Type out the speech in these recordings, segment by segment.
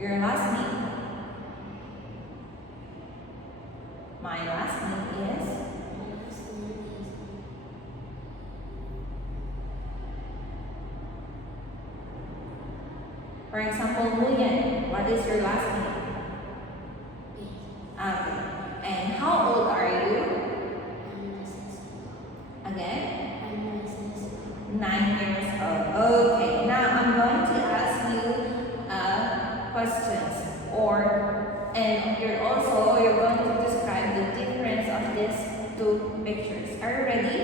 Your last name. My last name is. For example, Nguyen. What is your last name? Okay. And how old are you? Again? 9 years old. Okay. Now I'm going to ask you questions, and you're going to describe the difference of these two pictures. Are you ready?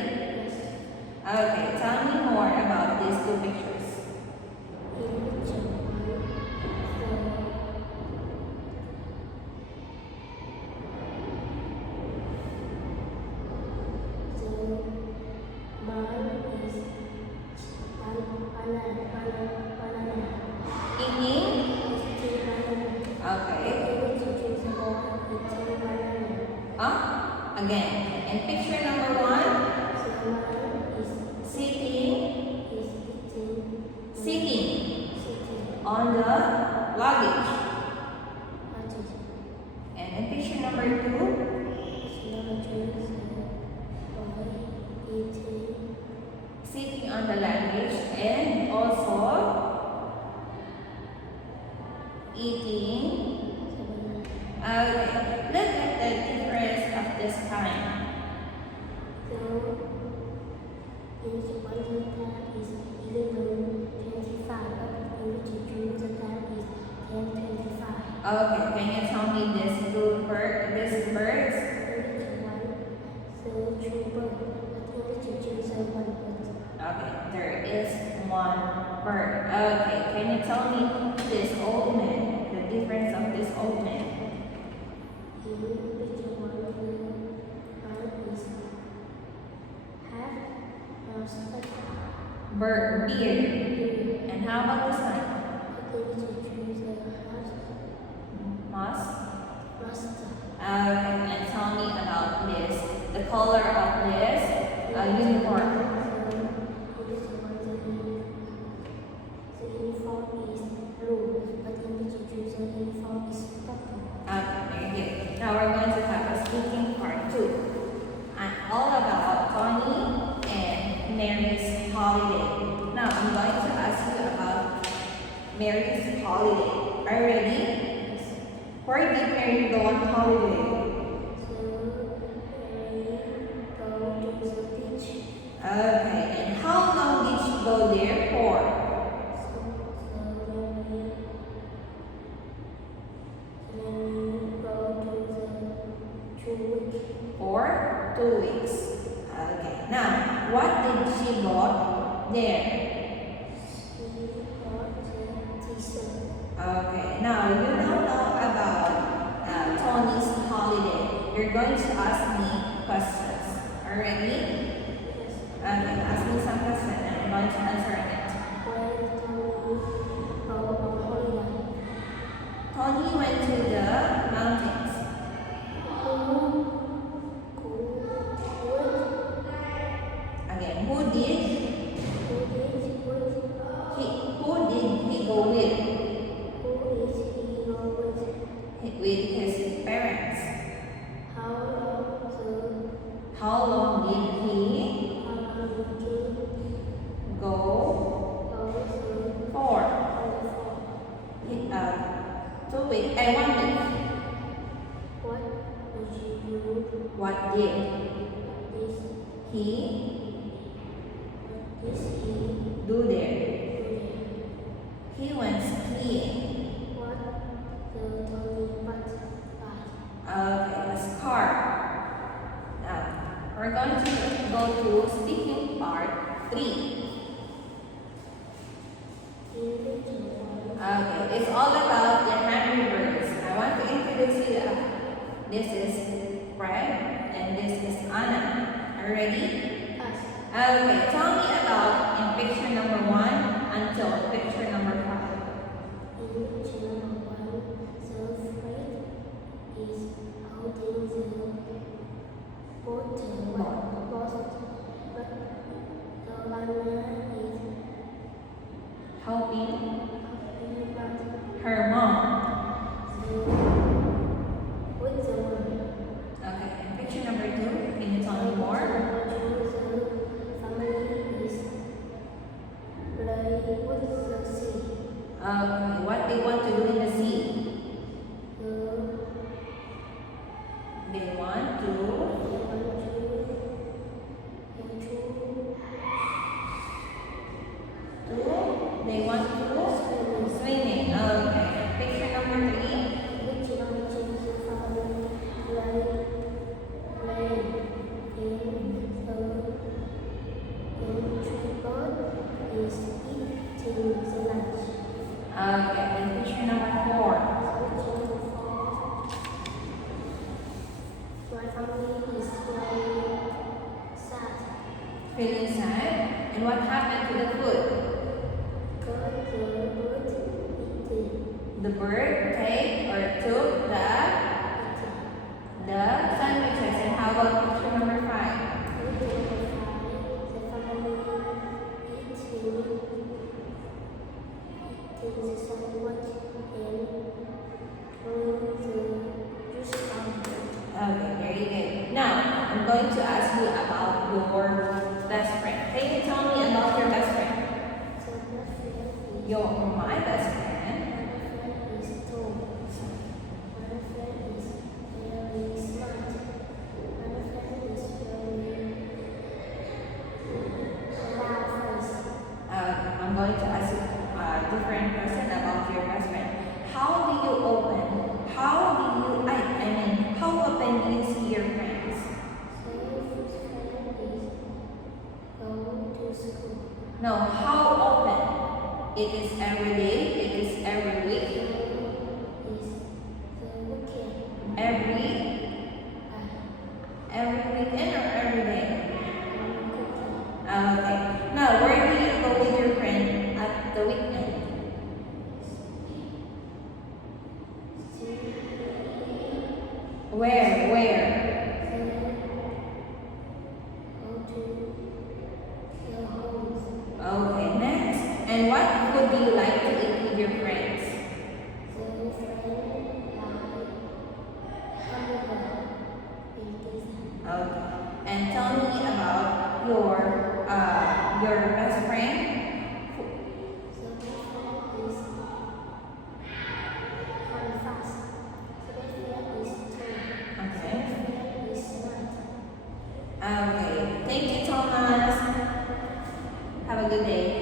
Okay. Tell me more about these two pictures. Eating? Okay. Again. And picture number 1, sitting on the luggage. And in picture number 2, sitting on the luggage and also eating. Okay, look at the difference of this time. Okay, can you tell me these birds? Okay, there is one bird. Okay, can you tell me this old man, the difference of this old man? Beard. And how about this one? Okay, and tell me about this. The color of this uniform. Very good. Now we're going to have a speaking part 2. All about Tony and Mary's holiday. Now I'm going to ask you about Mary's holiday. Are you ready? Where did Mary go on holiday? Okay, and how long did she go there for? For 2 weeks. Okay, now what did she bought there? Okay, now you don't know about Tony's holiday. You're going to ask me questions. Are you ready? Okay, ask me some questions and I'm going to answer it. Tony went to the mountains. Again, who did he go with? With his parents. How long did he go for? 2 weeks. 1 week. What did he do there? He went skiing. Okay, a scarf. Now, we're going to go to speaking part 3. Okay, it's all about the hungry birds. I want to introduce you. This is Fred and this is Anna. Are you ready? Okay, tell me about in picture number 1 until picture number 5. Helping her mom. family is very sad. Feeling sad. And what happened to the food? God the bird eating. The bird take or took the sandwiches. And how about picture number 5? The family eating the sandwich and throwing the juice on it. Okay, very good. Now, I'm going to ask you about your best friend. Can you tell me about your best friend? So my friend Your my best friend. is Tom. My friend is very smart. My friend is very loud voice. I'm going to ask you a different person about your best friend. How do you open? How often do you see your friends? So his friend is going to school. No, how often? It is every day, it is every week, Is the weekend. every weekend or every day? Weekend. Okay. Now, where do you go with your friend at the weekend? Where? Okay, next. And what food do you like to eat with your friends? Okay. And tell me about your best friend. Okay. Okay. Thank you, Thomas. Have a good day.